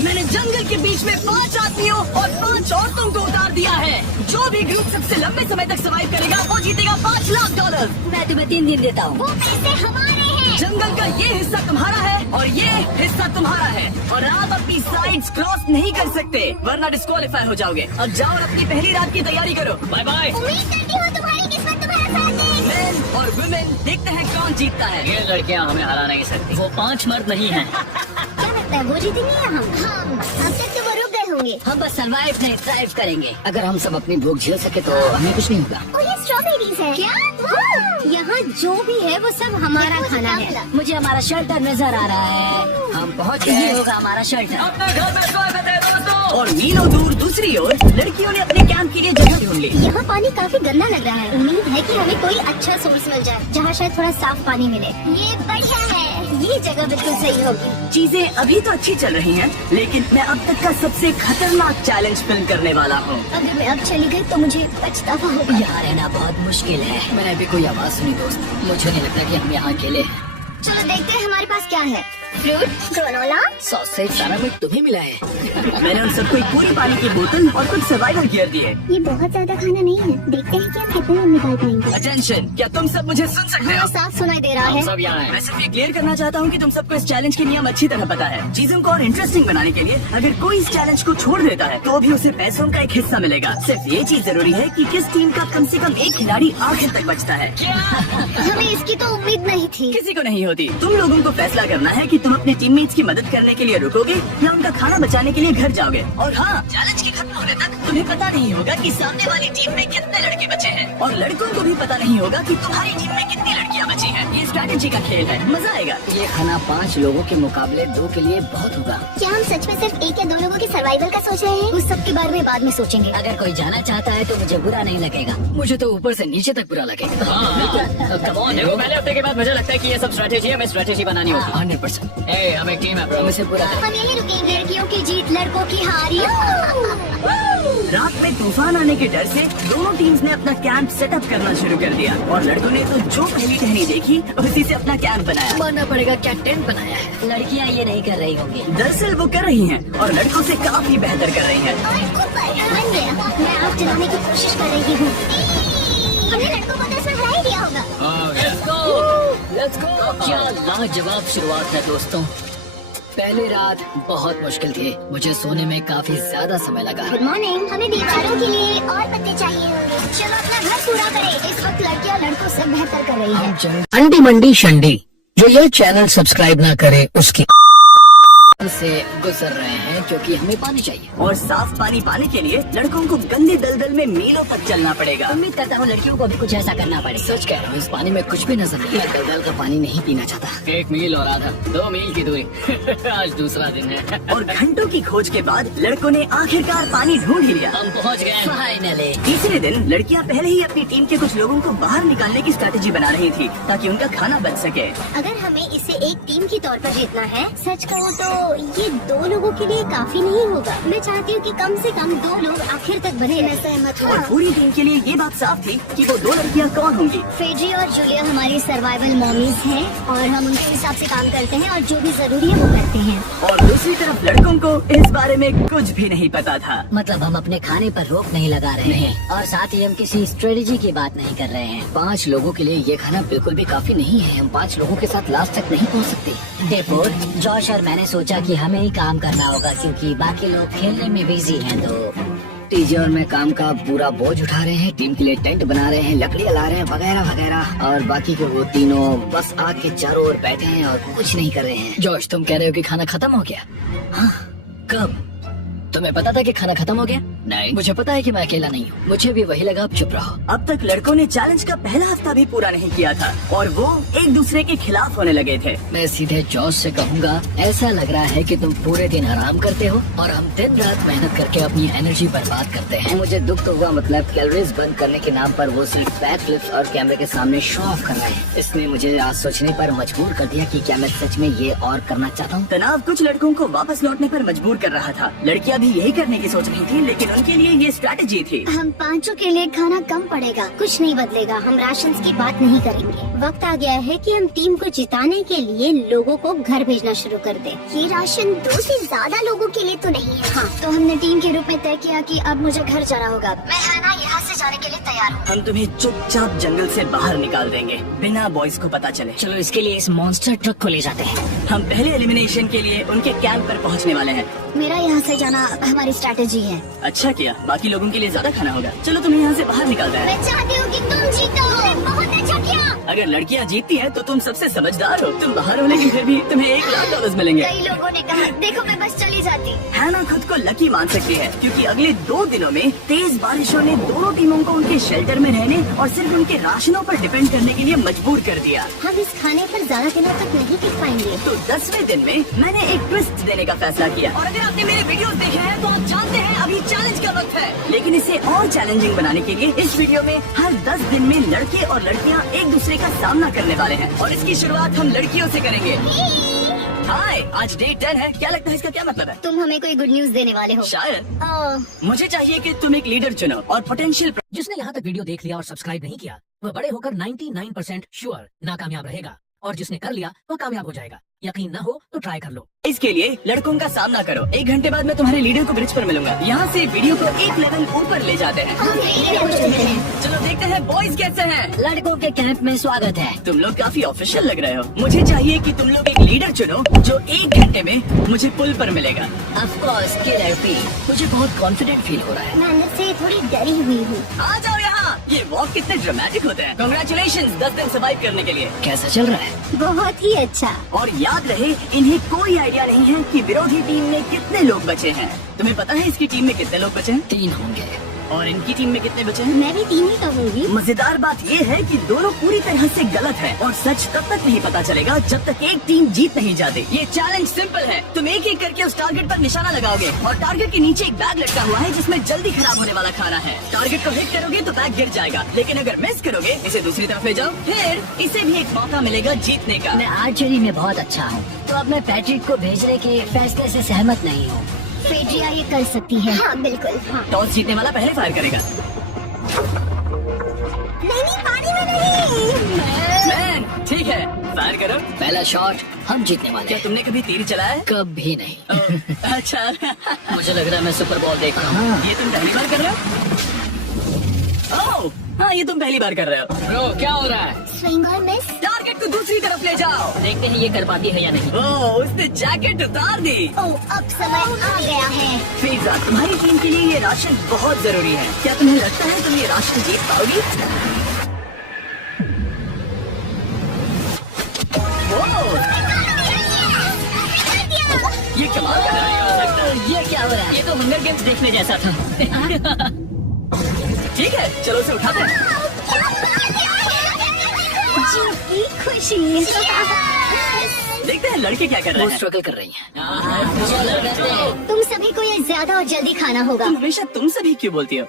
मैंने जंगल के बीच में 5 आदमियों और 5 औरतों को उतार दिया है। जो भी ग्रुप सबसे लंबे समय तक सर्वाइव करेगा वो जीतेगा $5 लाख। मैं तुम्हें 3 दिन देता हूँ। वो पैसे हमारे हैं। जंगल का ये हिस्सा तुम्हारा है और ये हिस्सा तुम्हारा है और आप अपनी साइड्स क्रॉस नहीं कर सकते वरना डिस्क्वालीफाई हो जाओगे। अब जाओ और अपनी पहली रात की तैयारी करो। Bye bye. उम्मीद करती हूँ तुम्हारी किस्मत तुम्हारा साथ दे। मेन और वुमेन देखते हैं कौन जीतता है। ये लड़कियां हमें हरा नहीं सकती। वो 5 मर्द नहीं हैं। क्या लगता है वो जीतेंगे या हम? अब तक तो वो रुक गए होंगे। हम बस सर्वाइव नहीं थ्राइव करेंगे। अगर हम सब अपनी भूख झेल सके तो हमें कुछ नहीं होगा। और ये स्ट्रॉबेरीज है क्या? यहाँ जो भी है वो सब हमारा खाना है। मुझे हमारा शेल्टर नजर आ रहा है। हम पहुँच गए। ये होगा हमारा शेल्टर। अपने घर में स्वागत है दोस्तों। और मीलों दूर दूसरी ओर लड़कियों ने अपने कैंप के लिए जगह ढूंढ ली। यहाँ पानी काफी गंदा लग रहा है। उम्मीद है कि हमें कोई अच्छा सोर्स मिल जाए जहाँ शायद थोड़ा साफ पानी मिले। ये बढ़िया है। ये जगह बिल्कुल सही होगी। चीजें अभी तो अच्छी चल रही हैं, लेकिन मैं अब तक का सबसे खतरनाक चैलेंज फिल्म करने वाला हूँ। अगर मैं अब चली गई तो मुझे पछतावा होगा। यहाँ रहना बहुत मुश्किल है। मैंने अभी कोई आवाज सुनी दोस्त। मुझे नहीं लगता कि हम यहाँ अकेले हैं। चलो देखते हैं हमारे पास क्या है। Fruit, granola. सॉसेज सारा मीट तुम्हें मिला है। मैंने उन सबको एक पूरी पानी की बोतल और कुछ सर्वाइवल गियर दिए। ये बहुत ज्यादा खाना नहीं है। देखते हैं कि हम कितना निकाल पाएंगे। अटेंशन, क्या तुम सब मुझे सुन सकते हाँ, हो? साफ सुनाई दे रहा है। सब यहाँ हैं। मैं सिर्फ ये क्लियर करना चाहता हूँ कि तुम सबको इस चैलेंज के नियम अच्छी तरह पता है। चीजों को और इंटरेस्टिंग बनाने के लिए अगर कोई इस चैलेंज को छोड़ देता है तो भी उसे पैसों का एक हिस्सा मिलेगा। सिर्फ ये चीज जरूरी है कि किस टीम का कम से कम एक खिलाड़ी आखिर तक बचता है। हमें इसकी तो उम्मीद नहीं थी। किसी को नहीं होती। तुम लोगों को फैसला करना है कि तुम अपने टीममेट्स की मदद करने के लिए रुकोगे या उनका खाना बचाने के लिए घर जाओगे। और हाँ, चैलेंज के खत्म होने तक तुम्हें पता नहीं होगा कि सामने वाली टीम में कितने लड़के बचे हैं और लड़कों को भी पता नहीं होगा कि तुम्हारी टीम में कितनी लड़कियाँ बची हैं। ये स्ट्रैटेजी का खेल है, मजा आएगा। ये खाना 5 लोगों के मुकाबले 2 के लिए बहुत होगा। क्या हम सच में सिर्फ 1 या 2 लोगों के सर्वाइवल का सोच रहे हैं? उस सब के बारे में बाद में सोचेंगे। अगर कोई जाना चाहता है तो मुझे बुरा नहीं लगेगा। मुझे तो ऊपर से नीचे तक बुरा लगेगा। कम ऑन, देखो पहले हफ्ते के बाद मुझे लगता है कि ये सब स्ट्रेटेजी है। हमें स्ट्रेटेजी बनानी होगी। 100%। ए, हम एक टीम है ब्रो। मुझे बुरा हम यही रुकेंगे। लड़कियों की जीत, लड़कों की हार। रात में तूफान आने के डर से दोनों टीम्स ने अपना कैंप सेटअप करना शुरू कर दिया और लड़कों ने तो जो पहली टहनी देखी उसी से अपना कैंप बनाया। मानना पड़ेगा क्या टेंट बनाया है। लड़कियाँ ये नहीं कर रही होंगी। दरअसल वो कर रही हैं और लड़कों से काफी बेहतर कर रही हैं। और ऊपर बन गया। मैं आग जलाने की कोशिश कर रही हूँ। हमने लड़कों को तो इसमें हरा ही दिया होगा। Let's go. क्या लाजवाब शुरुआत है दोस्तों। पहली रात बहुत मुश्किल थी। मुझे सोने में काफी ज्यादा समय लगा। Good morning. हमें दीवारों के लिए और पत्ते चाहिए होंगे। चलो अपना घर पूरा करें। इस वक्त लड़कियां लड़कों से बेहतर कर रही है। अंडी मंडी शंडी जो यह चैनल सब्सक्राइब ना करे उसकी से गुजर रहे हैं क्योंकि हमें पानी चाहिए। और साफ पानी पाने के लिए लड़कों को गंदे दलदल में मीलों तक चलना पड़ेगा। उम्मीद करता हूँ लड़कियों को भी कुछ ऐसा करना पड़े। सच कह रहा हूँ, इस पानी में कुछ भी नजर नहीं। दलदल का पानी नहीं पीना चाहता। 1 मील और आधा, 2 मील की दूरी। आज दूसरा दिन है। और घंटों की खोज के बाद लड़कों ने आखिरकार पानी ढूंढ ही लिया। हम पहुंच गए। फाइनली। तीसरे दिन लड़कियां पहले ही अपनी टीम के कुछ लोगों को बाहर निकालने की स्ट्रैटेजी बना रही थी ताकि उनका खाना बच सके। अगर हमें इसे एक टीम के तौर पर जीतना है, सच कहूँ तो ये 2 लोगों के लिए काफी नहीं होगा। मैं चाहती हूँ कि कम से कम 2 लोग आखिर तक बने। मैं सहमत और पूरी टीम के लिए ये बात साफ थी कि वो 2 लड़कियां कौन होंगी। फेड्री और जूलिया हमारी सर्वाइवल मॉमीज हैं और हम उनके हिसाब से काम करते हैं और जो भी जरूरी है वो करते हैं। और दूसरी तरफ लड़कों को इस बारे में कुछ भी नहीं पता था। मतलब हम अपने खाने पर रोक नहीं लगा रहे हैं और साथ ही हम किसी स्ट्रेटेजी की बात नहीं कर रहे हैं। 5 लोगों के लिए ये खाना बिल्कुल भी काफी नहीं है। हम 5 लोगों के साथ लास्ट तक नहीं पहुंच सकते। डे 4 जॉश और मैंने सोचा कि हमें ही काम करना होगा क्योंकि बाकी लोग खेलने में बिजी हैं। तो टीजे और मैं काम का पूरा बोझ उठा रहे हैं। टीम के लिए टेंट बना रहे हैं, लकड़ियाँ ला रहे हैं, वगैरह वगैरह। और बाकी के वो तीनों बस आग के चारों ओर बैठे हैं और कुछ नहीं कर रहे हैं। जॉश, तुम कह रहे हो कि खाना खत्म हो गया? हाँ, कब? तुम्हें पता था कि खाना खत्म हो गया? नहीं। मुझे पता है कि मैं अकेला नहीं हूँ। मुझे भी वही लगा। अब चुप रहो। अब तक लड़कों ने चैलेंज का पहला हफ्ता भी पूरा नहीं किया था और वो एक दूसरे के खिलाफ होने लगे थे। मैं सीधे जॉश से कहूँगा, ऐसा लग रहा है कि तुम पूरे दिन आराम करते हो और हम दिन रात मेहनत करके अपनी एनर्जी बर्बाद करते हैं। मुझे दुख तो हुआ, मतलब कैलोरीज बंद करने के नाम पर वो सिर्फ बैक फ्लिप्स और कैमरे के सामने शो ऑफ कर रहे हैं। इसने मुझे आज सोचने पर मजबूर कर दिया कि क्या मैं सच में ये और करना चाहता हूँ। तनाव कुछ लड़कों को वापस लौटने पर मजबूर कर रहा था। लड़कियां भी यही करने की सोच रही थी, लेकिन लेकिन उनके लिए ये स्ट्रैटेजी थी। हम पाँचों के लिए खाना कम पड़ेगा, कुछ नहीं बदलेगा, हम राशन की बात नहीं करेंगे। वक्त आ गया है कि हम टीम को जिताने के लिए लोगों को घर भेजना शुरू कर दें। ये राशन 2 से ज्यादा लोगों के लिए तो नहीं है। हाँ, तो हमने टीम के रूप में तय किया कि अब मुझे घर जाना होगा। मैं हैना यहाँ से जाने के लिए तैयार हूँ। हम तुम्हें चुपचाप जंगल से बाहर निकाल देंगे बिना बॉयज को पता चले। चलो इसके लिए इस मॉन्स्टर ट्रक को ले जाते हैं। हम पहले एलिमिनेशन के लिए उनके कैंप पर पहुंचने वाले हैं। मेरा यहाँ से जाना हमारी स्ट्रैटेजी है। अच्छा किया, बाकी लोगों के लिए ज्यादा खाना होगा। चलो तुम्हें यहाँ से बाहर निकालते हैं। मैं चाहती हूँ कि तुम जीतो। बहुत अच्छा किया। अगर लड़कियाँ जीतती हैं तो तुम सबसे समझदार हो। तुम बाहर होने के फिर भी तुम्हें $1,00,000 मिलेंगे। कई लोगों ने कहा देखो मैं बस चली जाती। हैना खुद को लकी मान सकती है क्योंकि अगले 2 दिनों में तेज बारिशों ने दोनों टीमों को उनके शेल्टर में रहने और सिर्फ उनके राशनों पर डिपेंड करने के लिए मजबूर कर दिया। हम इस खाने पर ज्यादा दिनों तक नहीं टिक पाएंगे। तो 10वें दिन में मैंने एक ट्विस्ट देने का फैसला किया। और अगर आपने मेरे वीडियोस देखे हैं तो आप जानते हैं अभी चैलेंज का वक्त है। लेकिन इसे और चैलेंजिंग बनाने के लिए इस वीडियो में हर 10 दिन में लड़के और लड़कियां एक दूसरे का सामना करने वाले हैं और इसकी शुरुआत हम लड़कियों से करेंगे। हाय, आज डे 10 है। क्या लगता है इसका क्या मतलब है? तुम हमें कोई गुड न्यूज देने वाले हो। शायद। ओह, मुझे चाहिए कि तुम एक लीडर चुनो और पोटेंशियल। जिसने यहाँ तक वीडियो देख लिया और सब्सक्राइब नहीं किया वह बड़े होकर 99% श्योर नाकामयाब रहेगा, और जिसने कर लिया वह कामयाब हो जाएगा। यकीन न हो तो ट्राई कर लो। इसके लिए लड़कों का सामना करो। 1 घंटे बाद मैं तुम्हारे लीडर को ब्रिज पर मिलूंगा। यहाँ से वीडियो को एक लेवल ऊपर ले जाते हैं। हम लीडर को चुनते हैं। चलो देखते हैं बॉयज कैसे हैं। लड़कों के कैंप में स्वागत है। तुम लोग काफी ऑफिशियल लग रहे हो। मुझे चाहिए कि तुम लोग एक लीडर चुनो जो 1 घंटे में मुझे पुल पर मिलेगा। Of course killer P. मुझे बहुत कॉन्फिडेंट फील हो रहा है। मैं अंदर से थोड़ी डरी हुई हूँ। आ जाओ यहाँ। ये वॉक कितने ड्रामेटिक होते हैं। कांग्रेचुलेशंस 10 दिन सर्वाइव करने के लिए। कैसा चल रहा है? बहुत ही अच्छा। और याद रहे इन्हें कोई आइडिया नहीं है कि विरोधी टीम में कितने लोग बचे हैं। तुम्हें पता है इसकी टीम में कितने लोग बचे हैं? 3 होंगे। और इनकी टीम में कितने बचे हैं? मैं भी 3 ही कहूँगी। मजेदार बात ये है कि दोनों पूरी तरह से गलत हैं और सच तब तक नहीं पता चलेगा जब तक एक टीम जीत नहीं जाती। ये चैलेंज सिंपल है। तुम एक एक करके उस टारगेट पर निशाना लगाओगे और टारगेट के नीचे एक बैग लटका हुआ है जिसमें जल्दी खराब होने वाला खाना है। टारगेट को हिट करोगे तो बैग गिर जाएगा, लेकिन अगर मिस करोगे इसे दूसरी तरफ ले जाओ, फिर इसे भी एक मौका मिलेगा जीतने का। मैं आर्चरी में बहुत अच्छा हूँ, तो अब मैं पैट्रिक को भेजने के फैसले से सहमत नहीं हूँ। फेड्रिया ये कर सकती है। हाँ बिल्कुल। हाँ। टॉस जीतने वाला पहले फायर करेगा। नहीं पानी में नहीं। मैन, ठीक है, फायर करो। पहला शॉट हम जीतने वाले क्या हैं। तुमने कभी तीर चलाया है? कभी नहीं। ओह, अच्छा। मुझे लग रहा है मैं सुपर बॉल देख रहा हूँ। ये तुम पहली बार कर रहे हो? ओह, हाँ, ये तुम पहली बार कर रहे हो। ब्रो क्या हो रहा है? स्विंग और मिस। टारगेट को दूसरी तरफ ले जाओ। देखते हैं ये कर पाती है या नहीं। ओह, उसने जैकेट उतार दी। ओह, अब समय आ गया है। फिजा, तुम्हारी टीम के लिए ये राशन बहुत जरूरी है। क्या तुम्हें लगता है तुम ये राशन जीत पाओगी? ओह, ये कमाल का ड्राइव हो सकता है। ये क्या हो रहा है? ये तो हंगर गेम्स देखने जैसा था। ठीक है, चलो उसे उठाते हैं। जीत की खुशी। देखते हैं लड़के क्या कर रहे वो हैं। स्ट्रगल कर रही है। तुम सभी को ये ज्यादा और जल्दी खाना होगा। तुम हमेशा तुम सभी क्यों बोलती हो?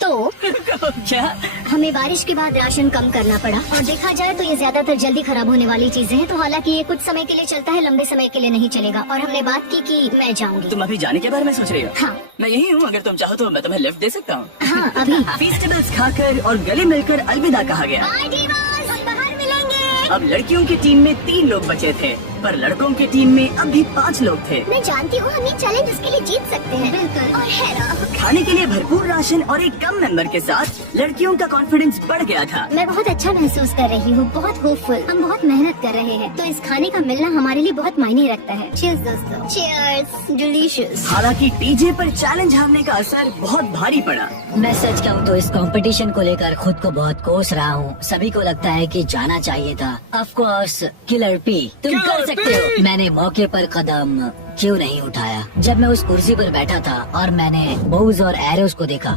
तो क्या? हमें बारिश के बाद राशन कम करना पड़ा और देखा जाए तो ये ज्यादातर जल्दी खराब होने वाली चीजें हैं। तो हालांकि ये कुछ समय के लिए चलता है, लंबे समय के लिए नहीं चलेगा। और हमने बात की कि मैं जाऊंगी। तुम अभी जाने के बारे में सोच रही हो? हाँ। मैं यही हूँ, अगर तुम चाहो तो मैं तुम्हें लिफ्ट दे सकता हूँ। हाँ अभी। फेस्टिवल्स खाकर और गले मिलकर अलविदा कहा गया। बाय डिवोर्स, हम बाहर मिलेंगे। अब लड़कियों की टीम में 3 लोग बचे थे, पर लड़कों की टीम में अब भी 5 लोग थे। मैं जानती हूँ हम ये चैलेंज इसके लिए जीत सकते हैं। बिल्कुल। और हैरा, खाने के लिए भरपूर राशन और एक कम मेंबर के साथ लड़कियों का कॉन्फिडेंस बढ़ गया था। मैं बहुत अच्छा महसूस कर रही हूँ, बहुत होपफुल। हम बहुत मेहनत कर रहे हैं, तो इस खाने का मिलना हमारे लिए बहुत मायने रखता है। चीयर्स दोस्तों। चीयर्स। डिलीशियस। हालांकि टीजे पर चैलेंज हारने का असर बहुत भारी पड़ा। मैं सच कहूँ तो इस कंपटीशन को लेकर खुद को बहुत कोस रहा हूँ। सभी को लगता है कि जाना चाहिए था। ऑफ कोर्स किलर पी, तुम कर सकते हो। मैंने मौके पर कदम क्यों नहीं उठाया? जब मैं उस कुर्सी पर बैठा था और मैंने बोज और एरोस को देखा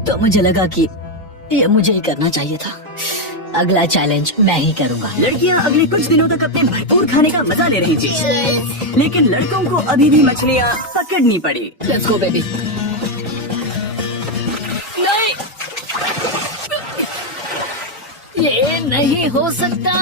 तो मुझे लगा कि ये मुझे ही करना चाहिए था। अगला चैलेंज मैं ही करूँगा। लड़कियां अगले कुछ दिनों तक अपने भरपूर खाने का मजा ले रही थी, लेकिन लड़कों को अभी भी मछलियाँ पकड़नी पड़ी। Let's go baby. नहीं, ये नहीं हो सकता।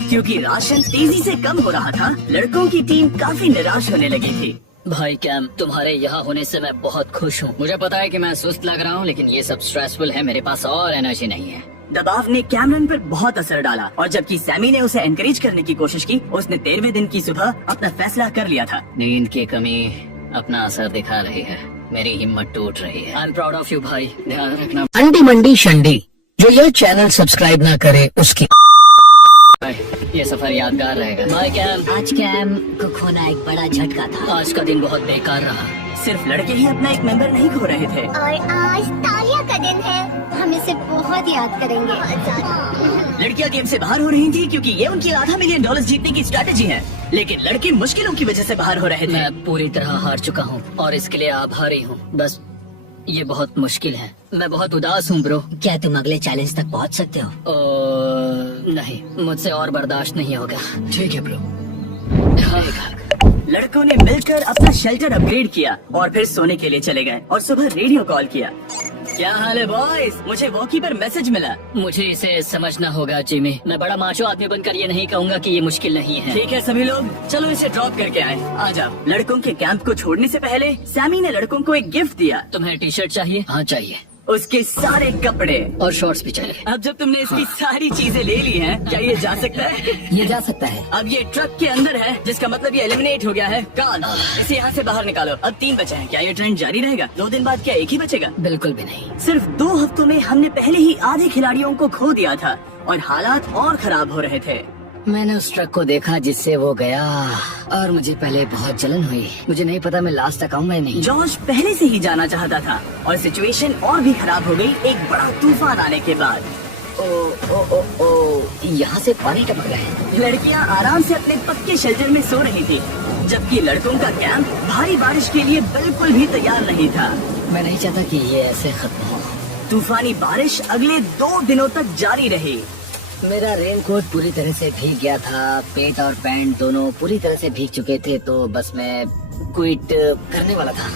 क्योंकि राशन तेजी से कम हो रहा था, लड़कों की टीम काफी निराश होने लगी थी। भाई कैम, तुम्हारे यहाँ होने से मैं बहुत खुश हूँ। मुझे पता है कि मैं सुस्त लग रहा हूँ, लेकिन ये सब स्ट्रेसफुल है, मेरे पास और एनर्जी नहीं है। दबाव ने कैमरन पर बहुत असर डाला और जबकि सैमी ने उसे एनकरेज करने की कोशिश की, उसने 13वें दिन की सुबह अपना फैसला कर लिया था। नींद की कमी अपना असर दिखा रही है, मेरी हिम्मत टूट रही है। I am proud of you भाई, ध्यान रखना। अंडी मंडी शंडी, जो यह चैनल सब्सक्राइब ना करे उसकी ये सफर यादगार रहेगा। Bye cam. आज कैम को खोना एक बड़ा झटका था। आज का दिन बहुत बेकार रहा। सिर्फ लड़के ही अपना एक मेंबर नहीं खो रहे थे। और आज तालिया का दिन है, हम इसे बहुत याद करेंगे। लड़कियां गेम से बाहर हो रही थी क्योंकि ये उनकी $500 मिलियन जीतने की स्ट्रैटेजी है, लेकिन लड़के मुश्किलों की वजह से बाहर हो रहे थे। मैं पूरी तरह हार चुका हूँ और इसके लिए आभारी हूँ। बस ये बहुत मुश्किल है, मैं बहुत उदास हूँ ब्रो। क्या तुम अगले चैलेंज तक पहुंच सकते हो? नहीं, मुझसे और बर्दाश्त नहीं होगा। ठीक है ब्रो। लड़कों ने मिलकर अपना शेल्टर अपग्रेड किया और फिर सोने के लिए चले गए और सुबह रेडियो कॉल किया। क्या हाल है बॉयज? मुझे वॉकी पर मैसेज मिला। मुझे इसे समझना होगा जिमी। मैं बड़ा माचो आदमी बनकर ये नहीं कहूँगा कि ये मुश्किल नहीं है। ठीक है सभी लोग, चलो इसे ड्रॉप करके आए। आ जाओ। लड़कों के कैंप को छोड़ने से पहले सैमी ने लड़कों को एक गिफ्ट दिया। तुम्हें टी शर्ट चाहिए? हाँ चाहिए। उसके सारे कपड़े और शॉर्ट्स भी चाहिए। अब जब तुमने इसकी सारी चीजें ले ली हैं, क्या ये जा सकता है? ये जा सकता है। अब ये ट्रक के अंदर है, जिसका मतलब ये एलिमिनेट हो गया है। काल, इसे यहाँ से बाहर निकालो। अब 3 बचे हैं। क्या ये ट्रेंड जारी रहेगा? 2 दिन बाद क्या एक ही बचेगा? बिल्कुल भी नहीं। सिर्फ 2 हफ्तों में हमने पहले ही आधे खिलाड़ियों को खो दिया था और हालात और खराब हो रहे थे। मैंने उस ट्रक को देखा जिससे वो गया और मुझे पहले बहुत जलन हुई। मुझे नहीं पता मैं लास्ट तक आऊंगा या नहीं। जॉर्ज पहले से ही जाना चाहता था और सिचुएशन और भी खराब हो गई एक बड़ा तूफान आने के बाद। यहाँ से पानी टपक रहा है। लड़कियाँ आराम से अपने पक्के शेल्टर में सो रही थी, जबकि लड़कों का कैंप भारी बारिश के लिए बिल्कुल भी तैयार नहीं था। मैं नहीं चाहता कि ये ऐसे खत्म हो। तूफानी बारिश अगले 2 दिनों तक जारी रही। मेरा रेनकोट पूरी तरह से भीग गया था, पेट और पैंट दोनों पूरी तरह से भीग चुके थे, तो बस मैं क्विट करने वाला था।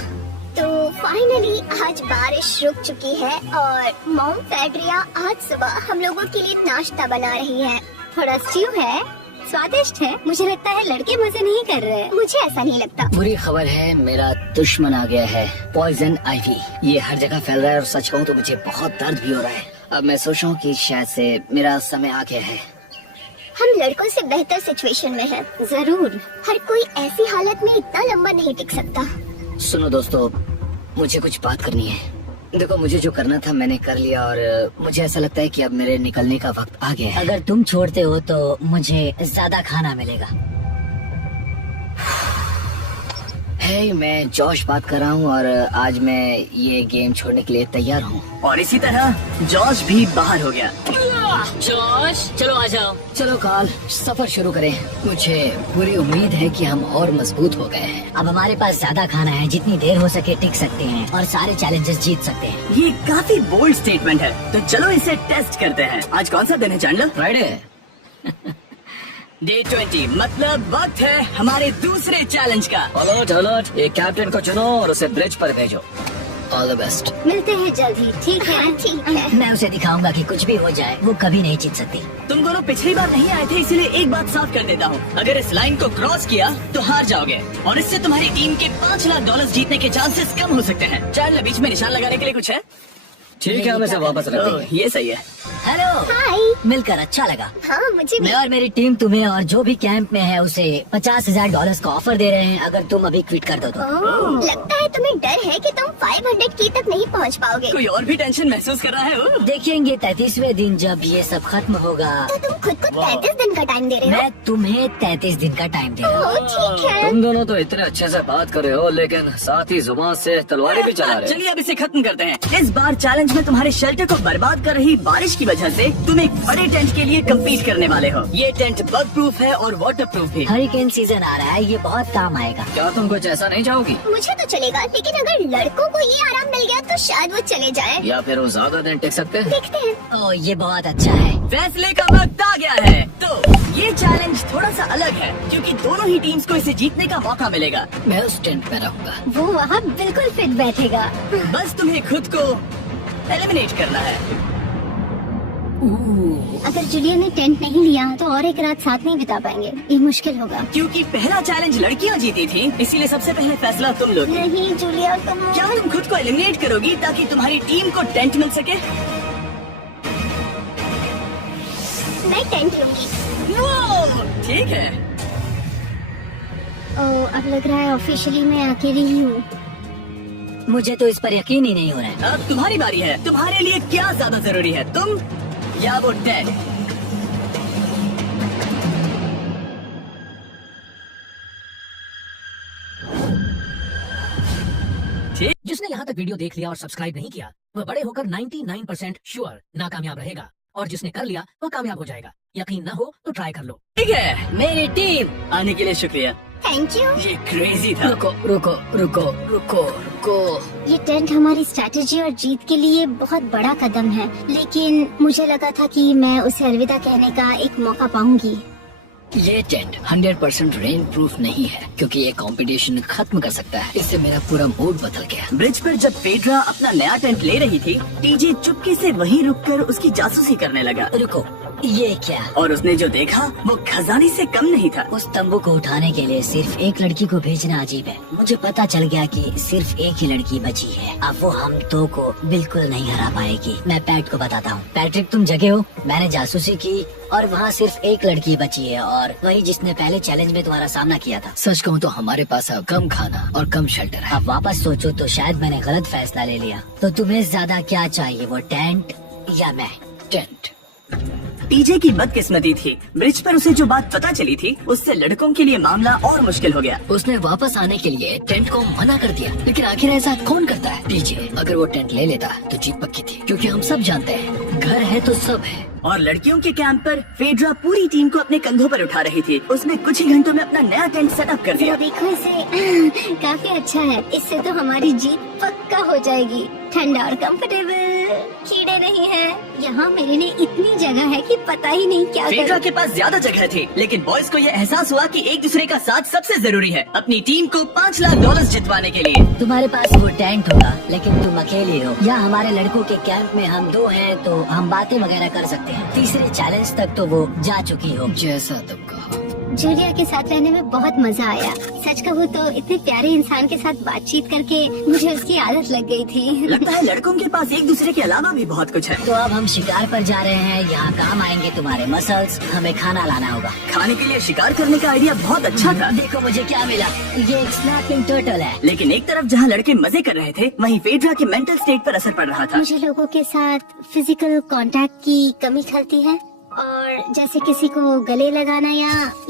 तो फाइनली आज बारिश रुक चुकी है और मॉम फेड्रिया आज सुबह हम लोगों के लिए नाश्ता बना रही है। थोड़ा स्ट्यू है, स्वादिष्ट है। मुझे लगता है लड़के मजे नहीं कर रहे हैं। मुझे ऐसा नहीं लगता। बुरी खबर है, मेरा दुश्मन आ गया है, पॉइजन आइवी। ये हर जगह फैल रहा है और सच कहूँ तो मुझे बहुत दर्द भी हो रहा है। अब मैं सोच रहा हूँ कि शायद से मेरा समय आ गया है। हम लड़कों से बेहतर सिचुएशन में हैं। जरूर, हर कोई ऐसी हालत में इतना लंबा नहीं टिक सकता। सुनो दोस्तों, मुझे कुछ बात करनी है। देखो, मुझे जो करना था मैंने कर लिया और मुझे ऐसा लगता है कि अब मेरे निकलने का वक्त आ गया है। अगर तुम छोड़ते हो तो मुझे ज्यादा खाना मिलेगा। हे, मैं जॉश बात कर रहा हूँ और आज मैं ये गेम छोड़ने के लिए तैयार हूँ। और इसी तरह जॉर्ज भी बाहर हो गया। जॉश, चलो आ जाओ। चलो काल, सफर शुरू करें। मुझे पूरी उम्मीद है कि हम और मजबूत हो गए हैं। अब हमारे पास ज्यादा खाना है, जितनी देर हो सके टिक सकते हैं और सारे चैलेंजेस जीत सकते हैं। ये काफी बोल्ड स्टेटमेंट है, तो चलो इसे टेस्ट करते हैं। आज कौन सा दिन है चैंडलर? फ्राइडे। डे 20, मतलब वक्त है हमारे दूसरे चैलेंज का। अलर्ट अलर्ट, एक कैप्टन को चुनो और उसे ब्रिज पर भेजो। All the best. मिलते हैं जल्द ही। ठीक है, ठीक है। मैं उसे दिखाऊंगा कि कुछ भी हो जाए वो कभी नहीं जीत सकती। तुम दोनों पिछली बार नहीं आए थे, इसीलिए एक बात साफ कर देता हूँ। अगर इस लाइन को क्रॉस किया तो हार जाओगे और इससे तुम्हारी टीम के $5 लाख जीतने के चांसेस कम हो सकते हैं। चैंडलर, बीच में निशान लगाने के लिए कुछ है? ठीक है, हम इसे वापस रख देंगे। ये सही है। हेलो, हाय। मिलकर अच्छा लगा। हाँ, मुझे भी। मैं और मेरी टीम तुम्हें और जो भी कैंप में है उसे $50,000 का ऑफर दे रहे हैं अगर तुम अभी क्विट कर दो तो। ओह, लगता है तुम्हें डर है कि तुम 500K तक नहीं पहुंच पाओगे। कोई और भी टेंशन महसूस कर रहा है? देखेंगे 33वें दिन जब ये सब खत्म होगा। तो तुम खुद को 33 दिन का टाइम दे रहे हो? मैं तुम्हें 33 दिन का टाइम दे रहा हूँ। ओह, ठीक है। तुम दोनों तो इतने अच्छे से बात कर रहे हो, लेकिन साथ ही जुबान से तलवारें भी चला रहे हो। चलिए अब इसे खत्म करते हैं। इस बार चैलेंज में तुम्हारे शेल्टर को बर्बाद कर रही बारिश की वजह से तुम एक बड़े टेंट के लिए कम्पीट करने वाले हो। ये टेंट बग प्रूफ है और वाटर प्रूफ भी। हरिकेन सीजन आ रहा है, ये बहुत काम आएगा। क्या तुम कुछ ऐसा नहीं चाहोगी? मुझे तो चलेगा, लेकिन अगर लड़कों को ये आराम मिल गया तो शायद वो चले जाए। या फिर वो ज्यादा दिन टिक सकते हैं? देखते हैं। ओह, ये बहुत अच्छा है। फैसले का वक्त आ गया है। तो ये चैलेंज थोड़ा सा अलग है क्योंकि दोनों ही टीम्स को इसे जीतने का मौका मिलेगा। मैं उस टेंट में रहूंगा। वो वहाँ बिल्कुल फिट बैठेगा। बस तुम्हें खुद को एलिमिनेट करना है। अगर जूलिया ने टेंट नहीं लिया तो और एक रात साथ नहीं बिता पाएंगे, ये मुश्किल होगा। क्योंकि पहला चैलेंज लड़कियां जीती थी, इसीलिए सबसे पहले फैसला तुम लोगी। नहीं जूलिया, तुम क्या तुम खुद को एलिमिनेट करोगी ताकि तुम्हारी टीम को टेंट मिल सके? मैं टेंट लूंगी। वो ठीक है। अब लग रहा है ऑफिशियली मैं अकेली ही हूँ। मुझे तो इस पर यकीन ही नहीं हो रहा है। अब तुम्हारी बारी है। तुम्हारे लिए क्या ज्यादा जरूरी है, तुम या वो टेंट? जिसने यहाँ तक वीडियो देख लिया और सब्सक्राइब नहीं किया वह बड़े होकर 99% श्योर नाकामयाब रहेगा, और जिसने कर लिया वह कामयाब हो जाएगा। यकीन न हो तो ट्राई कर लो। ठीक है, मेरी टीम आने के लिए शुक्रिया। Thank you. ये क्रेजी था। रुको रुको रुको रुको रुको। ये टेंट हमारी स्ट्रैटेजी और जीत के लिए बहुत बड़ा कदम है, लेकिन मुझे लगा था कि मैं उसे अलविदा कहने का एक मौका पाऊंगी। ये टेंट 100% रेन प्रूफ नहीं है, क्योंकि ये कंपटीशन खत्म कर सकता है। इससे मेरा पूरा मूड बदल गया। ब्रिज पर जब फेड्रा अपना नया टेंट ले रही थी, टीजे चुपके से वहीं रुककर उसकी जासूसी करने लगा। रुको, ये क्या? और उसने जो देखा वो खजाने से कम नहीं था। उस तंबू को उठाने के लिए सिर्फ एक लड़की को भेजना अजीब है। मुझे पता चल गया कि सिर्फ एक ही लड़की बची है। अब वो हम दो को बिल्कुल नहीं हरा पाएगी। मैं पैट को बताता हूँ। पैट्रिक, तुम जगे हो? मैंने जासूसी की और वहाँ सिर्फ एक लड़की बची है, और वही जिसने पहले चैलेंज में तुम्हारा सामना किया था। सच कहूँ तो हमारे पास अब कम खाना और कम शेल्टर है। अब वापस सोचो तो शायद मैंने गलत फैसला ले लिया। तो तुम्हें ज्यादा क्या चाहिए, वो टेंट या मैं? टेंट। टीजे की बदकिस्मती थी, ब्रिज पर उसे जो बात पता चली थी उससे लड़कों के लिए मामला और मुश्किल हो गया। उसने वापस आने के लिए टेंट को मना कर दिया, लेकिन आखिर ऐसा कौन करता है? टीजे, अगर वो टेंट ले लेता तो जीत पक्की थी, क्योंकि हम सब जानते हैं घर है तो सब है। और लड़कियों के कैंप पर फेड्रा पूरी टीम को अपने कंधों पर उठा रही थी। उसने कुछ ही घंटों में अपना नया टेंट सेटअप कर दिया। जरा देखो इसे, काफी अच्छा है। इससे तो हमारी जीत पक्का हो जाएगी। ठंडा और कंफर्टेबल, कीड़े नहीं है। यहाँ मेरे लिए इतनी जगह है कि पता ही नहीं क्या फेड्रा करूं। के पास ज्यादा जगह थी, लेकिन बॉयज को यह एहसास हुआ कि एक दूसरे का साथ सबसे जरूरी है अपनी टीम को $5 लाख जितवाने के लिए। तुम्हारे पास वो टेंट होगा, लेकिन तुम अकेले हो। या हमारे लड़कों के कैंप में हम दो हैं तो हम बातें वगैरह कर सकते हैं। तीसरे चैलेंज तक तो वो जा चुकी हो। जैसा तुम कहो। जूलिया के साथ रहने में बहुत मजा आया। सच कहूँ तो इतने प्यारे इंसान के साथ बातचीत करके मुझे उसकी आदत लग गई थी। लगता है लड़कों के पास एक दूसरे के अलावा भी बहुत कुछ है। तो अब हम शिकार पर जा रहे हैं। यहाँ काम आएंगे तुम्हारे मसल्स। हमें खाना लाना होगा। खाने के लिए शिकार करने का आइडिया बहुत अच्छा था, देखो मुझे क्या मिला। ये एक स्नैपिंग टर्टल है। लेकिन एक तरफ जहाँ लड़के मजे कर रहे थे, वहीं फेड्रा के मेंटल स्टेट पर असर पड़ रहा था। मुझे लोगों के साथ फिजिकल कांटेक्ट की कमी खलती है, और जैसे किसी को गले लगाना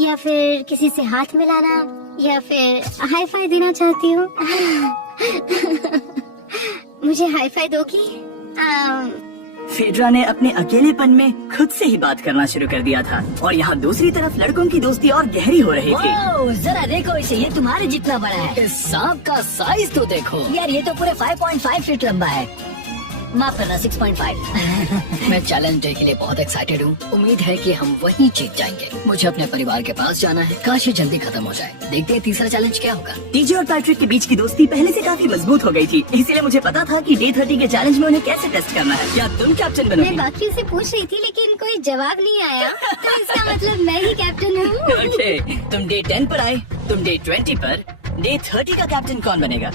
या फिर किसी से हाथ मिलाना या फिर हाई फाई देना चाहती हूँ। मुझे हाई फाई दोगी? फेड्रा ने अपने अकेलेपन में खुद से ही बात करना शुरू कर दिया था, और यहाँ दूसरी तरफ लड़कों की दोस्ती और गहरी हो रही थी। ओह, जरा देखो इसे, ये तुम्हारे जितना बड़ा है। इस सांप का साइज तो देखो यार ये तो पूरे 5.5 फीट लंबा है। माफ करना, 6.5। मैं चैलेंज डे के लिए बहुत एक्साइटेड हूँ। उम्मीद है कि हम वहीं जीत जाएंगे। मुझे अपने परिवार के पास जाना है। काश ये जल्दी खत्म हो जाए। देखते हैं तीसरा चैलेंज क्या होगा। टीजे और पैट्रिक के बीच की दोस्ती पहले से काफी मजबूत हो गई थी, इसीलिए मुझे पता था कि डे 30 के चैलेंज में उन्हें कैसे टेस्ट करना है। क्या तुम कैप्टन मैं बनोगी? बाकियों से पूछ रही थी, लेकिन कोई जवाब नहीं आया। तो इसका मतलब मैं ही कैप्टन हूँ। ओके, तुम डे 10 पर आए, तुम डे 20 पर। डे 30 का कैप्टन कौन बनेगा?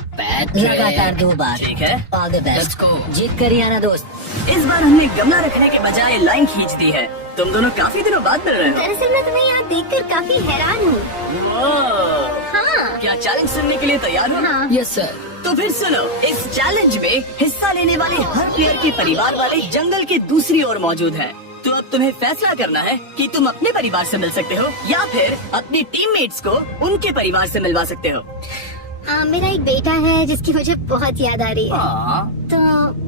लगातार 2 बार। ठीक है, all the Let's best. go। जीत कर ही आना दोस्त। इस बार हमने गमला रखने के बजाय लाइन खींच दी है। तुम दोनों काफी दिनों बाद मिल रहे हो। दरअसल मैं तुम्हें यहाँ देखकर काफी हैरान हूँ। वाह! हाँ क्या चैलेंज सुनने के लिए तैयार हो? हाँ। Yes sir. तो फिर सुनो, इस चैलेंज में हिस्सा लेने वाले हर प्लेयर के परिवार वाले जंगल के दूसरी ओर मौजूद हैं। तो अब तुम्हें फैसला करना है कि तुम अपने परिवार से मिल सकते हो या फिर अपने टीममेट्स को उनके परिवार से मिलवा सकते हो। मेरा एक बेटा है जिसकी मुझे बहुत याद आ रही है, हाँ। तो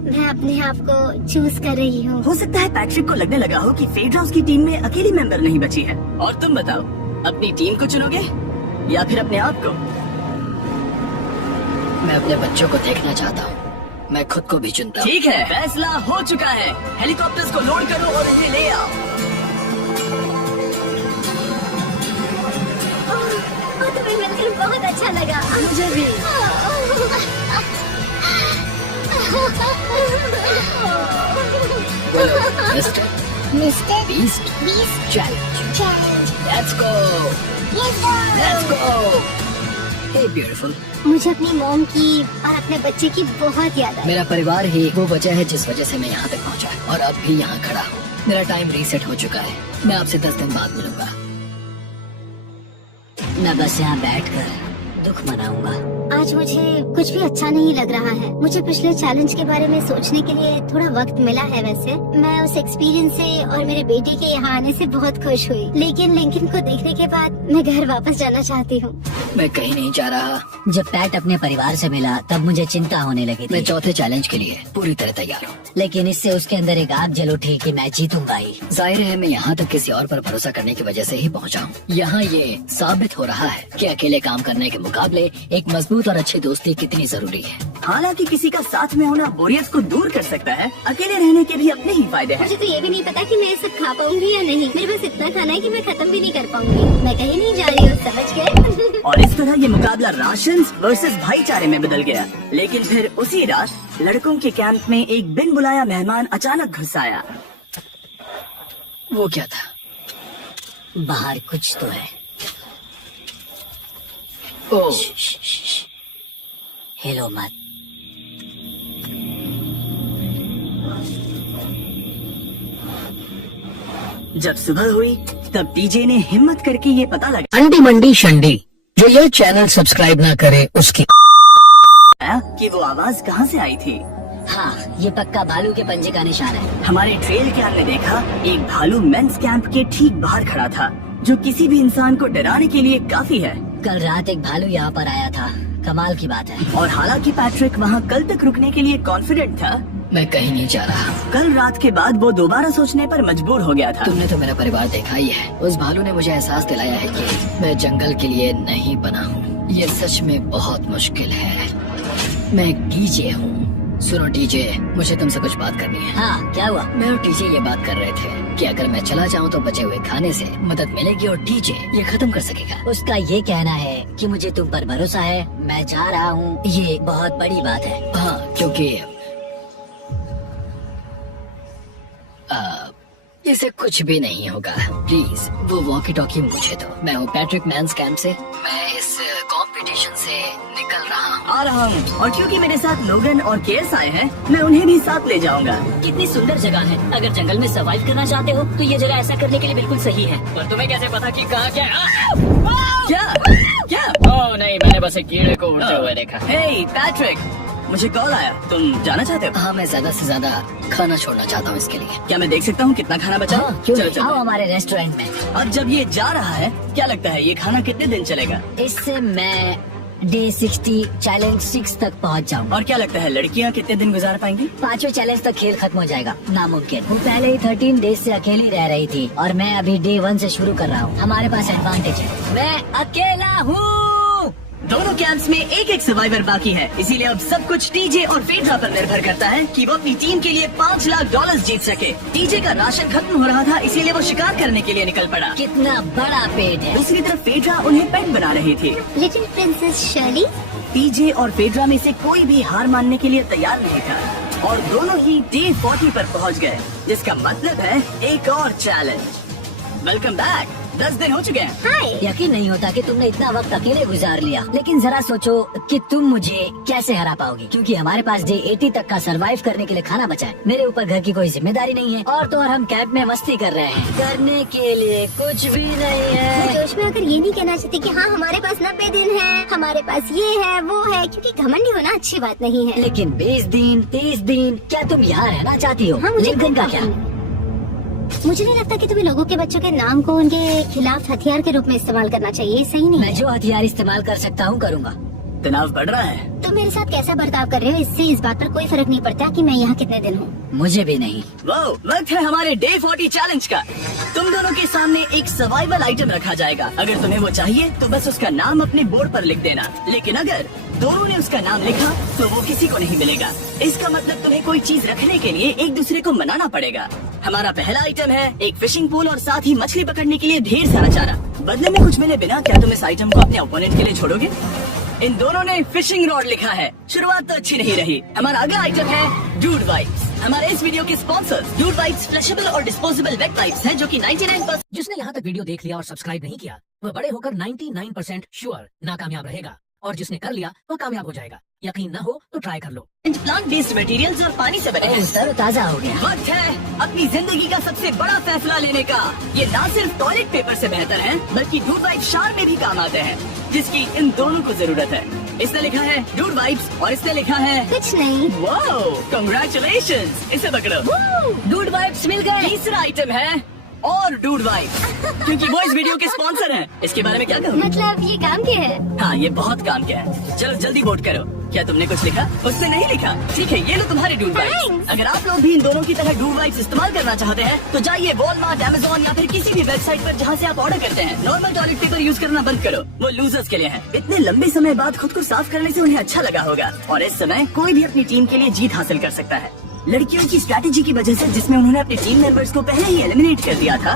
मैं अपने आप को चूज कर रही हूँ। हो सकता है पैट्रिक को लगने लगा हो कि फेड्रा उसकी टीम में अकेली मेंबर नहीं बची है। और तुम बताओ, अपनी टीम को चुनोगे या फिर अपने आप को? मैं अपने बच्चों को देखना चाहता हूँ। मैं खुद को भी चुनता हूँ। ठीक है, फैसला हो चुका है। हेलीकॉप्टर्स को लोड करो और इन्हें ले आओ। तुम्हें मिलकर बहुत अच्छा लगा। मुझे भी। बोलो, mister. Mister Beast beast challenge. Challenge. Let's go, let's go. Hey beautiful. मुझे अपनी मॉम की और अपने बच्चे की बहुत याद आई। मेरा परिवार ही वो वजह है जिस वजह से मैं यहाँ तक पहुँचा और अब भी यहाँ खड़ा हूँ। मेरा टाइम रीसेट हो चुका है। मैं आपसे 10 दिन बाद मिलूंगा। मैं बस यहाँ बैठकर दुख मनाऊंगा। आज मुझे कुछ भी अच्छा नहीं लग रहा है। मुझे पिछले चैलेंज के बारे में सोचने के लिए थोड़ा वक्त मिला है। वैसे मैं उस एक्सपीरियंस से और मेरे बेटे के यहाँ आने से बहुत खुश हुई, लेकिन लिंकन को देखने के बाद मैं घर वापस जाना चाहती हूँ। मैं कहीं नहीं जा रहा। जब पैट अपने परिवार से मिला तब मुझे चिंता होने लगी मैं थी, चौथे चैलेंज के लिए पूरी तरह तैयार हूँ। लेकिन इससे उसके अंदर एक आग जल उठी कि मैं जीतूंगा ही। जाहिर है मैं यहाँ तक किसी और पर भरोसा करने की वजह से ही पहुँचा हूँ। यहाँ ये साबित हो रहा है कि अकेले काम करने के मुकाबले एक मजबूत और अच्छी दोस्ती कितनी जरूरी है। हालांकि किसी का साथ में होना बोरियत को दूर कर सकता है, अकेले रहने के भी अपने ही फायदे हैं। मुझे तो ये भी नहीं पता कि मैं ये सब खा पाऊंगी या नहीं। मेरे पास इतना खाना है कि मैं खत्म भी नहीं कर पाऊंगी। मैं कहीं नहीं जा रही हूँ, समझ गए? और इस तरह ये मुकाबला राशन वर्सेस भाईचारे में बदल गया। लेकिन फिर उसी रात लड़कों के कैंप में एक बिन बुलाया मेहमान अचानक घुस आया। वो क्या था? बाहर कुछ तो है। ओह, हेलो मत। जब सुबह हुई तब टीजे ने हिम्मत करके ये पता अंडी मंडी शंडी जो यह चैनल सब्सक्राइब ना करे उसकी लगाया कि वो आवाज कहाँ से आई थी। हाँ, ये पक्का भालू के पंजे का निशान है। हमारे ट्रेल कैम ने देखा एक भालू मेंस कैंप के ठीक बाहर खड़ा था, जो किसी भी इंसान को डराने के लिए काफी है। कल रात एक भालू यहाँ पर आया था, कमाल की बात है। और हालांकि पैट्रिक वहाँ कल तक रुकने के लिए कॉन्फिडेंट था, मैं कहीं नहीं जा रहा। कल रात के बाद वो दोबारा सोचने पर मजबूर हो गया था। तुमने तो मेरा परिवार देखा ही है। उस भालू ने मुझे एहसास दिलाया है कि मैं जंगल के लिए नहीं बना हूँ। ये सच में बहुत मुश्किल है। मैं एक डीजे हूँ। सुनो डीजे, मुझे तुमसे कुछ बात करनी है। हाँ, क्या हुआ? मैं और डीजे ये बात कर रहे थे कि अगर मैं चला जाऊँ तो बचे हुए खाने से मदद मिलेगी और डीजे ये खत्म कर सकेगा। उसका ये कहना है कि मुझे तुम पर भरोसा है, मैं जा रहा हूँ। ये बहुत बड़ी बात है। हाँ, क्योंकि इसे कुछ भी नहीं होगा। प्लीज वो वॉकी टॉकी मुझे दो। मैं हूँ पैट्रिक मैंस कैंप से। मैं इस कंपटीशन से निकल रहा हूँ। आ रहा हूँ, और क्योंकि मेरे साथ लोगन और केयर्स आए हैं, मैं उन्हें भी साथ ले जाऊंगा। कितनी सुंदर जगह है। अगर जंगल में सर्वाइव करना चाहते हो तो ये जगह ऐसा करने के लिए बिल्कुल सही है। पर तुम्हें कैसे पता कि कहाँ क्या क्या क्या? ओह नहीं, मैंने बस एक कीड़े को उड़ते हुए देखा। हे पैट्रिक, मुझे कॉल आया, तुम जाना चाहते हो? हाँ, मैं ज्यादा से ज्यादा खाना छोड़ना चाहता हूँ इसके लिए। क्या मैं देख सकता हूँ कितना खाना बचा? हाँ, क्यों चलो नहीं? आओ चलो। हमारे रेस्टोरेंट में। अब जब ये जा रहा है, क्या लगता है ये खाना कितने दिन चलेगा? इससे मैं डे 60 चैलेंज 6 तक पहुंच जाऊंगा। और क्या लगता है लड़कियाँ कितने दिन गुजार पाएंगी? 5वें चैलेंज तक खेल खत्म हो जाएगा। नामुमकिन। वो पहले ही 13 डेज से अकेली रह रही थी और मैं अभी डे 1 से शुरू कर रहा हूँ। हमारे पास एडवांटेज है, मैं अकेला हूँ। दोनों कैंप्स में एक एक सर्वाइवर बाकी है, इसीलिए अब सब कुछ टीजे और फेड्रा पर निर्भर करता है कि वो अपनी टीम के लिए $5 लाख जीत सके। टीजे का राशन खत्म हो रहा था, इसीलिए वो शिकार करने के लिए निकल पड़ा। कितना बड़ा पेट है। दूसरी तरफ फेड्रा उन्हें पेट बना रही थी। Little princess Shirley. टीजे और फेड्रा में से कोई भी हार मानने के लिए तैयार नहीं था और दोनों ही डे 40 पर पहुंच गए, जिसका मतलब है एक और चैलेंज। Welcome back. 10 दिन हो चुके हैं। हाय। यकीन नहीं होता कि तुमने इतना वक्त अकेले गुजार लिया, लेकिन जरा सोचो कि तुम मुझे कैसे हरा पाओगी, क्योंकि हमारे पास डे 80 तक का सरवाइव करने के लिए खाना बचा है। मेरे ऊपर घर की कोई जिम्मेदारी नहीं है और तो और हम कैंप में मस्ती कर रहे हैं। करने के लिए कुछ भी नहीं मैं है। जोश में आकर ये नहीं कहना चाहती कि हाँ हमारे पास 90 दिन है, हमारे पास ये है वो है, क्योंकि घमंडी होना अच्छी बात नहीं है। लेकिन 20 दिन 30 दिन क्या तुम यहाँ रहना चाहती हो? हाँ, मुझे लिंकन का क्या? मुझे नहीं लगता कि तुम्हें लोगों के बच्चों के नाम को उनके खिलाफ हथियार के रूप में इस्तेमाल करना चाहिए। सही नहीं मैं है। जो हथियार इस्तेमाल कर सकता हूँ करूँगा। तनाव बढ़ रहा है। तुम मेरे साथ कैसा बर्ताव कर रहे हो, इससे इस बात पर कोई फर्क नहीं पड़ता कि मैं यहाँ कितने दिन हूँ। मुझे भी नहीं। वो वक्त है हमारे डे 40 चैलेंज का। तुम दोनों के सामने एक सर्वाइवल आइटम रखा जाएगा। अगर तुम्हें वो चाहिए तो बस उसका नाम अपने बोर्ड पर लिख देना, लेकिन अगर दोनों ने उसका नाम लिखा तो वो किसी को नहीं मिलेगा। इसका मतलब तुम्हें कोई चीज रखने के लिए एक दूसरे को मनाना पड़ेगा। हमारा पहला आइटम है एक फिशिंग पूल और साथ ही मछली पकड़ने के लिए ढेर सारा चारा। बदले में कुछ मिले बिना क्या तुम इस आइटम को अपने ओपोनेंट के लिए छोड़ोगे? इन दोनों ने फिशिंग रॉड लिखा है। शुरुआत तो अच्छी नहीं रही। हमारा अगला आइटम है डूड वाइप्स। हमारे इस वीडियो के स्पॉन्सर्स डूड वाइप्स फ्लशेबल और डिस्पोजेबल वेट वाइप्स हैं जो कि 99% जिसने यहाँ तक वीडियो देख लिया और सब्सक्राइब नहीं किया वह बड़े होकर 99% श्योर नाकामयाब रहेगा, और जिसने कर लिया वह कामयाब हो जाएगा। यकीन न हो तो ट्राई कर लो। प्लांट बेस्ड मटेरियल्स और पानी से बने हैं। ताजा हो गया। वक्त है अपनी जिंदगी का सबसे बड़ा फैसला लेने का। ये ना सिर्फ टॉयलेट पेपर से बेहतर है बल्कि डूड वाइप शार में भी काम आते हैं, जिसकी इन दोनों को जरूरत है। इसने लिखा है डूड वाइप्स और इसने लिखा है कुछ नहीं। Wow, congratulations. इसे पकड़ो। डूड वाइप्स मिल गए। तीसरा आइटम है और डूड वाइप्स, क्योंकि वो इस वीडियो के स्पॉन्सर हैं। इसके बारे में क्या कहूँ? मतलब ये काम क्या है? हाँ, ये बहुत काम क्या है। चलो जल्दी वोट करो। क्या तुमने कुछ लिखा? उसने नहीं लिखा। ठीक है, ये लो तुम्हारे डूड वाइप्स। Thanks. अगर आप लोग भी इन दोनों की तरह डूड वाइप्स इस्तेमाल करना चाहते हैं तो जाइए वॉलमार्ट, अमेज़न या फिर किसी भी वेबसाइट पर जहाँ से आप ऑर्डर करते हैं। नॉर्मल टॉयलेट पेपर यूज करना बंद करो, वो लूजर्स के लिए है। इतने लंबे समय बाद खुद को साफ करने से उन्हें अच्छा लगा होगा, और इस समय कोई भी अपनी टीम के लिए जीत हासिल कर सकता है। लड़कियों की स्ट्रैटेजी की वजह से, जिसमें उन्होंने अपने टीम मेंबर्स को पहले ही एलिमिनेट कर दिया था,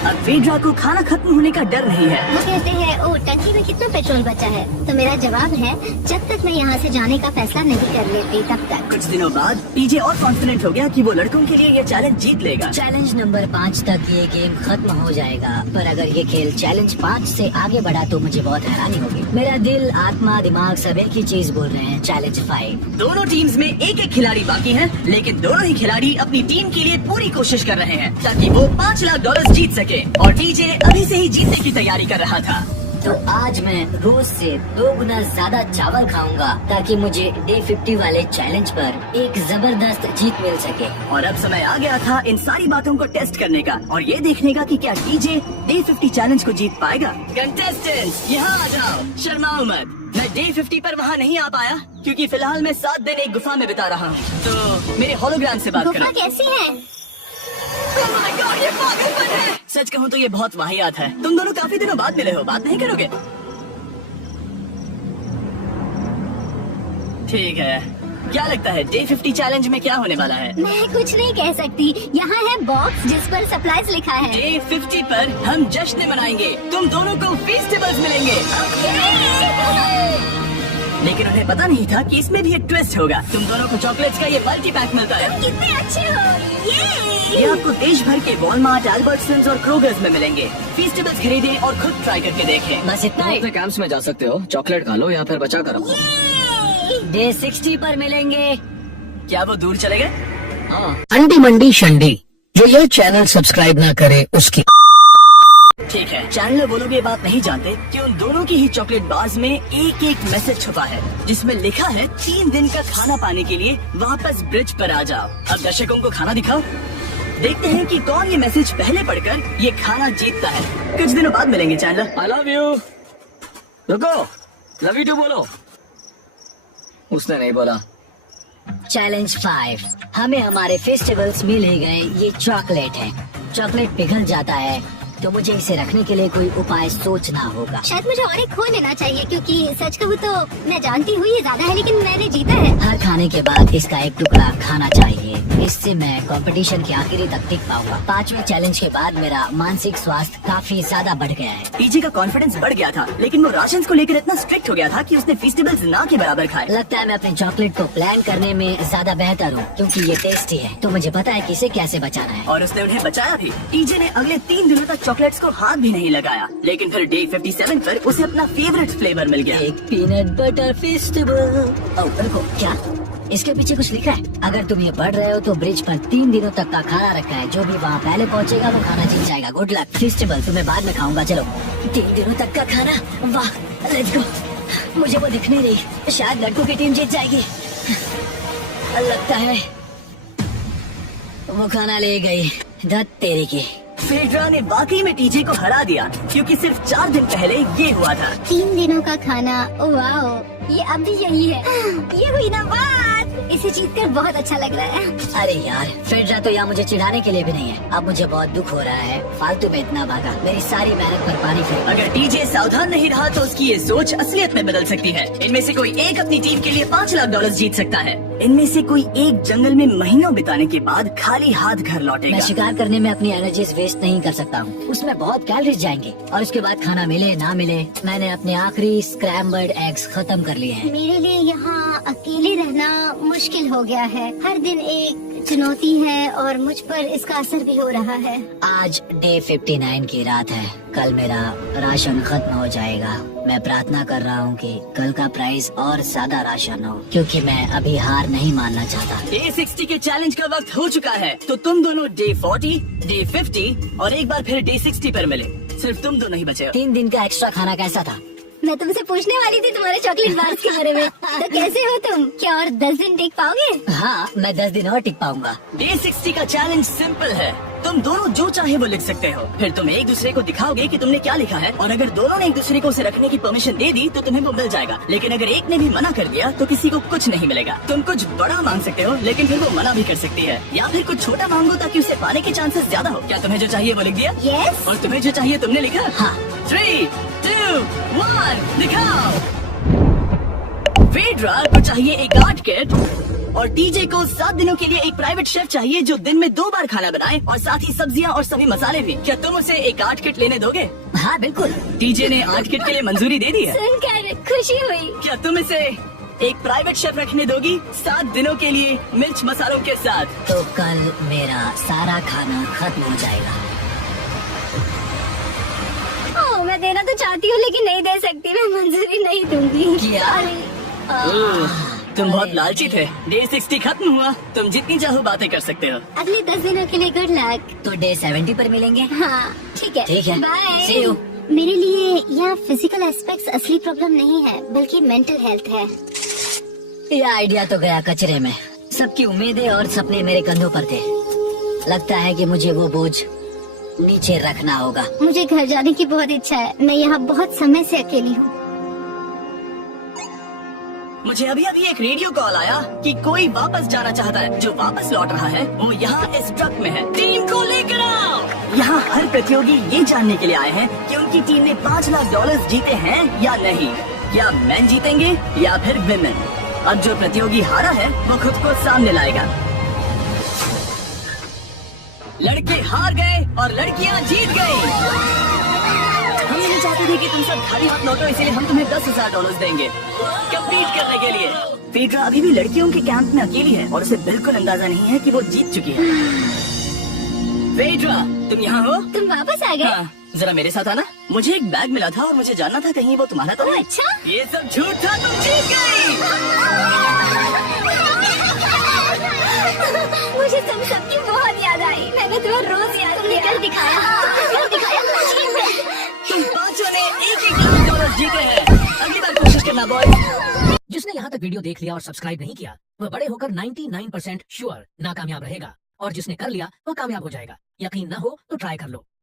अब फेड्रा को खाना खत्म होने का डर नहीं है। वो कहते हैं ओ टंकी में कितना पेट्रोल बचा है, तो मेरा जवाब है जब तक मैं यहाँ से जाने का फैसला नहीं कर लेती तब तक। कुछ दिनों बाद टीजे और कॉन्फिडेंट हो गया कि वो लड़कों के लिए ये चैलेंज जीत लेगा। चैलेंज नंबर 5 तक ये गेम खत्म हो जाएगा, पर अगर ये खेल चैलेंज 5 से आगे बढ़ा तो मुझे बहुत हैरानी होगी। मेरा दिल, आत्मा, दिमाग सब एक ही चीज बोल रहे हैं, चैलेंज 5। दोनों टीम्स में एक एक खिलाड़ी बाकी हैं, लेकिन दोनों ही खिलाड़ी अपनी टीम के लिए पूरी कोशिश कर रहे हैं ताकि वो $5 लाख जीत सके, और टीजे अभी से ही जीतने की तैयारी कर रहा था। तो आज मैं रोज से 2 गुना ज्यादा चावल खाऊंगा ताकि मुझे डे 50 वाले चैलेंज पर एक जबरदस्त जीत मिल सके। और अब समय आ गया था इन सारी बातों को टेस्ट करने का और ये देखने का कि क्या टीजे डे 50 चैलेंज को जीत पाएगा। कंटेस्टेंट्स यहाँ आ जाओ, शर्माओ मत। मैं डे 50 पर वहाँ नहीं आ पाया क्योंकि फिलहाल मैं 7 दिन एक गुफा में बिता रहा हूँ, तो मेरे होलोग्राम से बात गुफा करो। कैसी है? Oh my God, ये पागलपन है। सच कहूँ तो ये बहुत वाहियात है। तुम दोनों काफी दिनों बाद मिले हो, बात नहीं करोगे? ठीक है, क्या लगता है डे 50 चैलेंज में क्या होने वाला है? मैं कुछ नहीं कह सकती। यहाँ है बॉक्स जिस पर सप्लाईज लिखा है। डे 50 पर हम जश्न मनाएंगे, तुम दोनों को फेस्टिवल्स मिलेंगे। लेकिन उन्हें पता नहीं था कि इसमें भी एक ट्विस्ट होगा। तुम दोनों को चॉकलेट्स का ये मल्टी पैक मिलता है। कितने अच्छे हो ये आपको देश भर के वॉलमार्ट, अल्बर्ट्सन्स और क्रोगर्स में मिलेंगे। फेस्टिवल्स खरीदें और खुद ट्राई करके देखें। बस इतना ही। अपने कैंप्स में जा सकते हो, चॉकलेट खा लो या फिर बचा कर रखो। डे 60 पर मिलेंगे। क्या वो दूर चले गए? हाँ, अंडी मंडी शंडी, जो यह चैनल सब्सक्राइब ना करे उसकी। ठीक है, चैनल वो लोग ये बात नहीं जानते कि उन दोनों की ही चॉकलेट बार्स में एक एक मैसेज छुपा है जिसमें लिखा है 3 दिन का खाना पाने के लिए वापस ब्रिज पर आ जाओ। अब दर्शकों को खाना दिखाओ, देखते हैं कि कौन ये मैसेज पहले पढ़कर ये खाना जीतता है। कुछ दिनों बाद मिलेंगे चैनल। I love you. रुको, लव यू टू बोलो। उसने नहीं बोला। चैलेंज 5, हमें हमारे फेस्टिवल्स मिल ही गए। ये चॉकलेट है, चॉकलेट पिघल जाता है तो मुझे इसे रखने के लिए कोई उपाय सोचना होगा। शायद मुझे और एक खो लेना चाहिए, क्योंकि सच कहूँ तो मैं जानती हूँ ये ज्यादा है, लेकिन मैंने जीता है। हर खाने के बाद इसका एक टुकड़ा खाना चाहिए, इससे मैं कंपटीशन के आखिरी तक टिक पाऊंगा। 5वें चैलेंज के बाद मेरा मानसिक स्वास्थ्य काफी ज्यादा बढ़ गया है। टीजे का कॉन्फिडेंस बढ़ गया था, लेकिन वो राशन को लेकर इतना स्ट्रिक्ट हो गया था कि उसने फेस्टिवल्स ना के बराबर खाए। लगता है मैं अपने चॉकलेट को प्लान करने में ज्यादा बेहतर हूँ, क्योंकि ये टेस्टी है तो मुझे पता है कि इसे कैसे बचाना है। और उसने उन्हें बचाया भी। टीजे ने अगले 3 दिनों तक चॉकलेट्स को हाथ भी नहीं लगाया, लेकिन फिर डे 57 पर उसे अपना फेवरेट फ्लेवर मिल गया। एक पीनट बटर फेस्टिवल। रुको, क्या इसके पीछे कुछ लिखा है? अगर तुम ये पढ़ रहे हो तो ब्रिज पर 3 दिनों तक का खाना रखा है, जो भी वहाँ पहले पहुँचेगा वो खाना जीत जाएगा। Good luck. फेस्टिवल तुम्हें बाद में खाऊंगा। चलो, 3 दिनों तक का खाना, वाह, लेट्स गो। मुझे वो दिख नहीं रही, शायद लड़कों की टीम जीत जाएगी। लगता है वो खाना ले गई। धत तेरी की। फेड्रा ने वाकई में टीजे को हरा दिया, क्योंकि सिर्फ 4 दिन पहले ये हुआ था। 3 दिनों का खाना, वाओ, ये अब भी यही है। ये हुई ना बात। इसे जीतकर बहुत अच्छा लग रहा है। अरे यार, फेड्रा तो यहाँ मुझे चिढ़ाने के लिए भी नहीं है। अब मुझे बहुत दुख हो रहा है, फालतू में इतना भागा, मेरी सारी मेहनत पर पानी फिर। अगर टीजे सावधान नहीं रहा तो उसकी ये सोच असलियत में बदल सकती है। इनमें से कोई एक अपनी टीम के लिए $5 लाख जीत सकता है। इनमें से कोई एक जंगल में महीनों बिताने के बाद खाली हाथ घर लौटेगा। मैं शिकार करने में अपनी एनर्जीज वेस्ट नहीं कर सकता हूँ, उसमें बहुत कैलोरीज जाएंगे, और उसके बाद खाना मिले ना मिले, मैंने अपने आखिरी स्क्रैम्बल्ड एग्स खत्म कर लिए हैं। मेरे लिए यहाँ अकेले रहना मुश्किल हो गया है। हर दिन एक चुनौती है और मुझ पर इसका असर भी हो रहा है। आज डे 59 की रात है। कल मेरा राशन खत्म हो जाएगा। मैं प्रार्थना कर रहा हूँ कि कल का प्राइस और ज्यादा राशन हो, क्योंकि मैं अभी हार नहीं मानना चाहता। डे 60 के चैलेंज का वक्त हो चुका है, तो तुम दोनों डे 40, डे 50 और एक बार फिर डे 60 पर मिले। सिर्फ तुम दोनों ही बचे हो। 3 दिन का एक्स्ट्रा खाना कैसा था? मैं तुमसे पूछने वाली थी तुम्हारे चॉकलेट बार्स के बारे में। तो कैसे हो तुम? क्या और 10 दिन टिक पाओगे? हाँ, मैं 10 दिन और टिक पाऊंगा। डे 60 का चैलेंज सिंपल है। तुम दोनों जो चाहे वो लिख सकते हो, फिर तुम एक दूसरे को दिखाओगे कि तुमने क्या लिखा है, और अगर दोनों ने एक दूसरे को उसे रखने की परमिशन दे दी तो तुम्हें वो मिल जाएगा। लेकिन अगर एक ने भी मना कर दिया तो किसी को कुछ नहीं मिलेगा। तुम कुछ बड़ा मांग सकते हो, लेकिन फिर वो मना भी कर सकती है, या फिर कुछ छोटा मांगो ताकि उसे पाने के चांसेस ज्यादा हो। क्या तुम्हें जो चाहिए वो लिख दिया? यस। और तुम्हें जो चाहिए तुमने लिखा? हाँ। 3, 2, 1 दिखाओ। फेड्रा को चाहिए एक आर्ट किट, और टीजे को 7 दिनों के लिए एक प्राइवेट शेफ चाहिए जो दिन में 2 बार खाना बनाए, और साथ ही सब्जियां और सभी मसाले भी। क्या तुम उसे एक आर्ट किट लेने दोगे? हाँ बिल्कुल। टीजे ने आर्ट किट के लिए मंजूरी दे दी है। सुनकर खुशी हुई। क्या तुम इसे एक प्राइवेट शेफ रखने दोगी 7 दिनों के लिए मिर्च मसालों के साथ? तो कल मेरा सारा खाना खत्म हो जाएगा। ओह, मैं देना तो चाहती हूँ लेकिन नहीं दे सकती। मैं मंजूरी नहीं दूंगी। क्या? तुम बहुत लालची थे। डे 60 खत्म हुआ, तुम जितनी चाहो बातें कर सकते हो। अगले 10 दिनों के लिए गुड लक। तो डे 70 पर मिलेंगे। हाँ ठीक है। ठीक है। बाय। See you। मेरे लिए यह फिजिकल एस्पेक्ट्स असली प्रॉब्लम नहीं है, बल्कि मेंटल हेल्थ है। ये आइडिया तो गया कचरे में। सबकी उम्मीदें और सपने मेरे कंधों पर थे। लगता है कि मुझे वो बोझ नीचे रखना होगा। मुझे घर जाने की बहुत इच्छा है। मैं यहाँ बहुत समय से अकेली हूँ। मुझे अभी अभी एक रेडियो कॉल आया कि कोई वापस जाना चाहता है। जो वापस लौट रहा है वो यहाँ इस ट्रक में है। टीम को लेकर आओ। यहाँ हर प्रतियोगी ये जानने के लिए आए हैं कि उनकी टीम ने $5 लाख जीते हैं या नहीं। या मैन जीतेंगे या फिर विमेन। अब जो प्रतियोगी हारा है वो खुद को सामने लाएगा। लड़के हार गए और लड़कियाँ जीत गयी। हम नहीं चाहते थे कि तुम सब खाली हाथ लौटो, इसीलिए हम तुम्हें $10,000 देंगे कम्पीट करने के लिए। फेड्रा अभी भी लड़कियों के कैंप में अकेली है और उसे बिल्कुल अंदाजा नहीं है कि वो जीत चुकी है। फेड्रा, तुम यहाँ हो? तुम वापस आ गए? हाँ, जरा मेरे साथ आना। मुझे एक बैग मिला था और मुझे जानना था कहीं वो तुम्हारा तो नहीं। अच्छा। ये सब झूठ था, तुम जीत गई। मुझे तुम सबकी बहुत याद आई। मैंने तुम्हें रोज याद किया। कर दिखाया। तुम पांचों ने $1 लाख जीते हैं। अगली बार कोशिश करना बॉय। जिसने यहाँ तक वीडियो देख लिया और सब्सक्राइब नहीं किया वह बड़े होकर 99% श्योर नाकामयाब रहेगा, और जिसने कर लिया वह कामयाब हो जाएगा। यकीन न हो तो ट्राई कर लो।